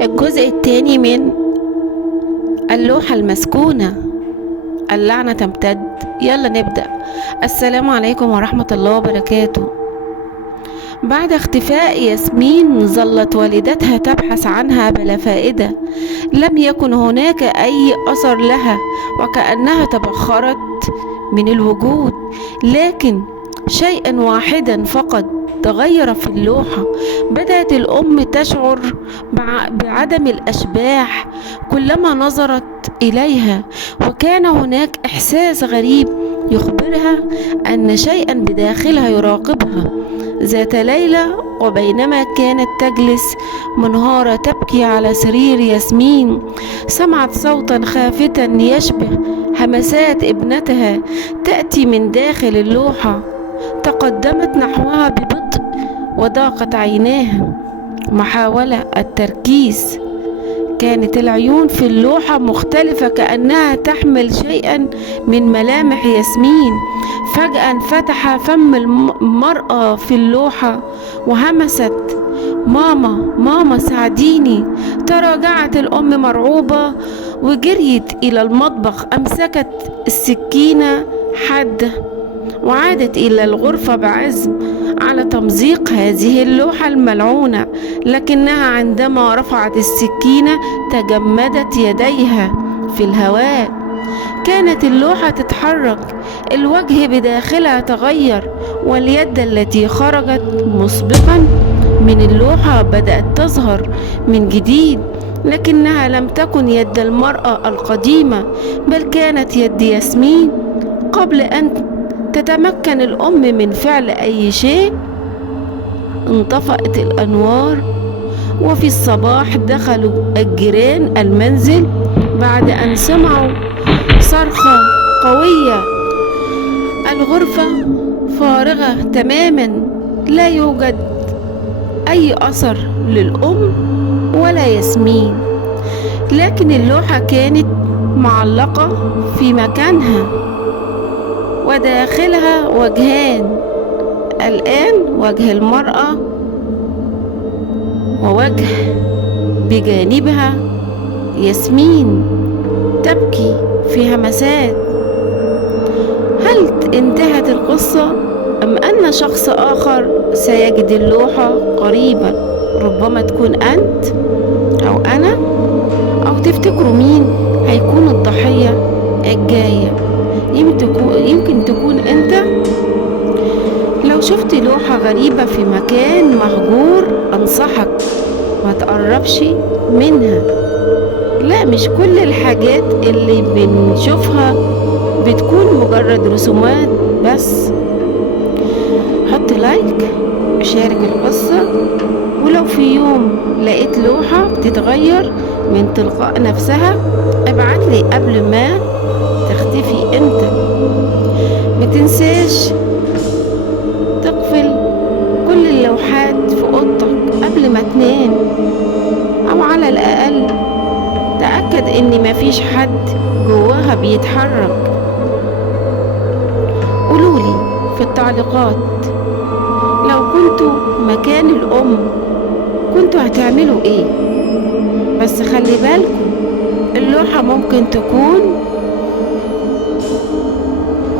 الجزء الثاني من اللوحة المسكونة، اللعنة تمتد. يلا نبدأ. السلام عليكم ورحمة الله وبركاته. بعد اختفاء ياسمين ظلت والدتها تبحث عنها بلا فائدة. لم يكن هناك أي أثر لها، وكأنها تبخرت من الوجود. لكن شيئا واحدا فقط تغير في اللوحة. بدأت الأم تشعر بعدم الأشباح كلما نظرت إليها، وكان هناك إحساس غريب يخبرها أن شيئا بداخلها يراقبها. ذات ليلة، وبينما كانت تجلس منهارة تبكي على سرير ياسمين، سمعت صوتا خافتا يشبه همسات ابنتها تأتي من داخل اللوحة. تقدمت نحوها ببطء وضاقت عيناها محاولة التركيز. كانت العيون في اللوحة مختلفة، كأنها تحمل شيئا من ملامح ياسمين. فجأة انفتح فم المرأة في اللوحة وهمست: ماما ماما ساعديني. تراجعت الأم مرعوبة وجريت إلى المطبخ. أمسكت السكينة حادة وعادت إلى الغرفة بعزم على تمزيق هذه اللوحة الملعونة، لكنها عندما رفعت السكينة تجمدت يديها في الهواء. كانت اللوحة تتحرك، الوجه بداخلها تغير، واليد التي خرجت مسبقا من اللوحة بدأت تظهر من جديد، لكنها لم تكن يد المرأة القديمة، بل كانت يد ياسمين. قبل أن تتمكن الأم من فعل أي شيء، انطفأت الأنوار، وفي الصباح دخلوا الجيران المنزل بعد أن سمعوا صرخة قوية. الغرفة فارغة تماما، لا يوجد أي أثر للأم ولا ياسمين، لكن اللوحة كانت معلقة في مكانها، وداخلها وجهان. الآن وجه المرأة، ووجه بجانبها ياسمين تبكي في همسات. هل انتهت القصة أم أن شخص آخر سيجد اللوحة قريبا؟ ربما تكون أنت أو أنا، أو تفتكروا مين هيكون الضحية الجاية؟ يمكن تكون أنت. لو شفت لوحة غريبة في مكان مهجور، أنصحك ما تقربش منها. لا، مش كل الحاجات اللي بنشوفها بتكون مجرد رسومات بس. حط لايك وشارك القصة، ولو في يوم لقيت لوحة بتتغير من تلقاء نفسها ابعتلي قبل ما تختفي انت. متنساش تقفل كل اللوحات في اوضتك قبل ما تنام، او على الاقل تأكد ان مفيش حد جواها بيتحرك. قولولي في التعليقات لو كنتوا مكان الام كنتوا هتعملوا ايه. بس خلي بالكم، اللوحة ممكن تكون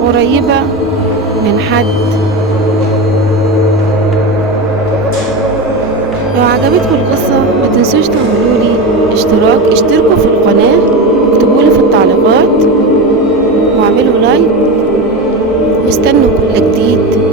قريبة من حد. لو عجبتكم القصة ما تنسوش تعملولي اشتركوا في القناة، اكتبولي في التعليقات، واعملوا لايك، واستنوا كل جديد.